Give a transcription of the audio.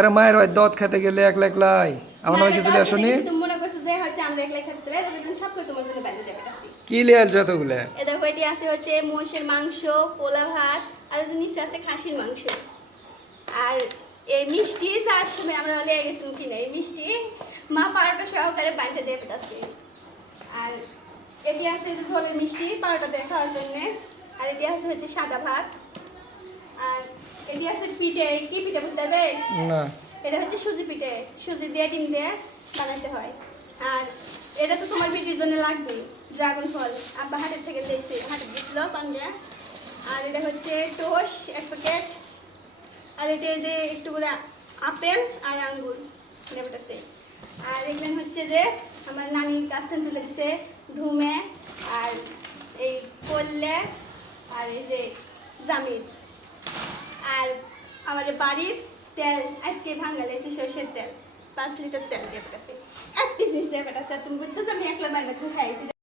আরে মায়ের ভাই দত খেতে গেলে একলা একলাই আমার নামে কিছু লিয়ে আসনি মনে করছো যে হচ্ছে আমরা একলাই খাচ্ছি তাহলে তুমি সব করে তোমার জন্য বাইরে দেবে কাছে কি লিয়ে আলছো এতগুলো? এ দেখো এটি আছে হচ্ছে মোষের মাংস, পোলা ভাত, আর এই যে নিচে আছে খাসির মাংস। আর এই মিষ্টি চার সময় আমরা লিয়ে গেছিলাম কিনে এই মিষ্টি মা পারোটা সহকারে বাইরে দেবে কাছে। আর এটি আছে যে ঝোলের মিষ্টি পারোটা দিয়ে খাওয়ার জন্য। আর এটি আছে হচ্ছে সাদা ভাত। আর এটি আছে পিঠে, কি পিঠে বুঝতে হবে না, এটা হচ্ছে সুজি পিঠে, সুজি দিয়ে ডিম দিয়ে বানাতে হয়। আর এটা তো তোমার পিঠির জন্য লাগবে ড্রাগন ফল, আব্বা হাটের থেকে দিয়েছে, হাটে দিয়েছিল পাঞ্জা। আর এটা হচ্ছে টোস এক প্যাকেট। আর এটা যে একটু করে আপেল আর আঙ্গুর আছে। আর এখানে হচ্ছে যে আমার নানির কাছ থেকে তুলে দিছে ধুমে আর এই কল্লে আর এই যে জামির। আর আমাদের বাড়ির তেল আজকে ভাঙা লেছি সরষের তেল 5 লিটার তেল দিয়ে পেটাছে। একটা জিনিস দিয়ে পেটাছে, তুমি বুঝতেছো আমি একলা মারবে তুমি খাইছি।